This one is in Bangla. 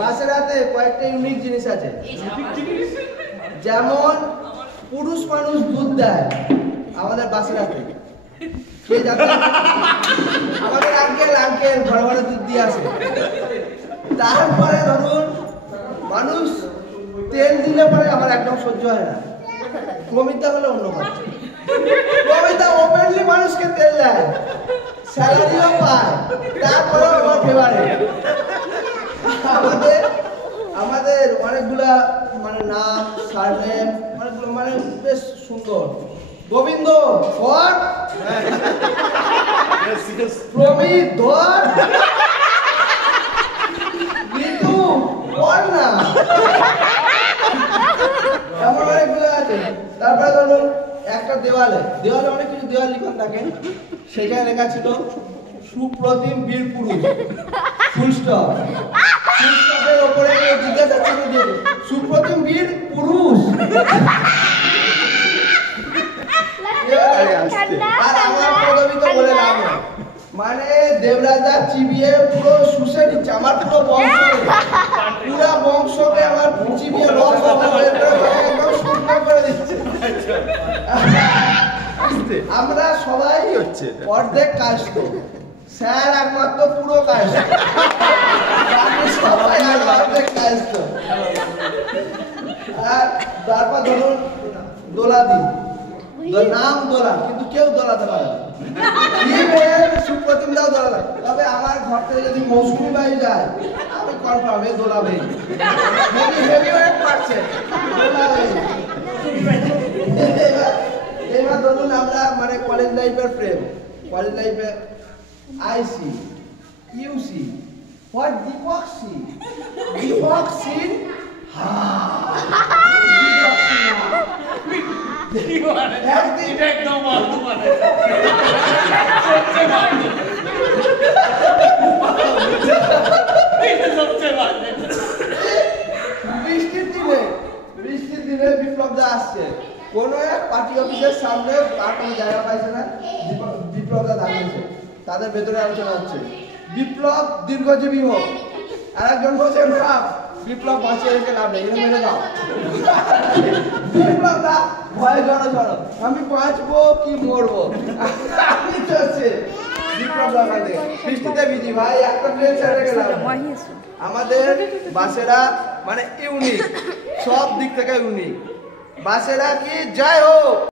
বাসেরাতে কয়েকটা ইউনিক জিনিস আছে, যেমন পুরুষ মানুষ দুধ দেয় আমাদের বাসেরাতে। কে জানে? আমাদের আঙ্কেল ঘরে ঘরে দুধ দিয়ে আসে। তারপরে ধরুন মানুষ তেল দিলে পরে আমার একদম সহ্য হয় না। প্রমিতা হলে অন্য কথা। প্রমিতা ওপেনলি মানুষকে তেল দেয়, স্যালারিও পায়, তারপরে আমার ফেভারিট। আমাদের অনেকগুলা মানে নাম, সারনেম অনেকগুলো মানে বেশ সুন্দর। গোবিন্দ ধর, প্রমিত ধর, কিন্তু বল না, এমন অনেকগুলো আছে। তারপরে ধরুন একটা দেওয়ালে অনেক কিছু দেওয়াল লিখন থাকে, সেখানে লেখা ছিল সুপ্রতিম বীর পুরুষ, ফুল স্টপ। ফুল স্টপের উপরে জিজ্ঞাসা ছিল যে সুপ্রতিম বীর পুরুষ। আর আমার পদবি তো বলে লাভ নেই, মানে দেবরাজা চিবিয়ে পুরো শুষে নিচ্ছে আমার পুরো বংশকে আমার চিবিয়ে একদম শুকনো করে দিচ্ছে। আমরা সবাই হচ্ছে অর্ধেক কাস্ট, স্যার একমাত্র পুরো কাস্ট, সবাই অর্ধেক কাস্ট। আর তারপর ধরুন দোলা দিন, নাম দোলা, কিন্তু কেউ দোলাতে পারে না। সুপ্রতিম দাও দোলা, তবে আমার ঘর থেকে যদি মৌসুমি বাই যায় আমি কনফার্ম এ দোলাবে। এবার ধরুন আমরা মানে কলেজ লাইফের প্রেম, কলেজ লাইফে আইসি ইউসি হোয়াট ডিপক্সি ডিপক্সিন বৃষ্টির দিনে বিপ্লব দা আসছে, কোন এক পার্টি অফিসের সামনে আর কোনো জায়গা পাইছে না, বিপ্লব দা দাঁড়িয়েছে, তাদের ভেতরে আলোচনা হচ্ছে বিপ্লব দীর্ঘজীবী হোক। আর একজন বলছে বিপ্লব বাঁচিয়ে রেখে লাভ নেই, মেরে দাও। বিপ্লব দা ভয়ে জড়ো আমি বাঁচবো কি মরবো, আমি তো বিপ্লব দা বৃষ্টিতে ভিজি ভাই, একটা প্লেন ছেড়ে গেলাম। আমাদের বাসেরা মানে ইউনিক, সব দিক থেকে ইউনিক। বাসেরা কি জয় হোক।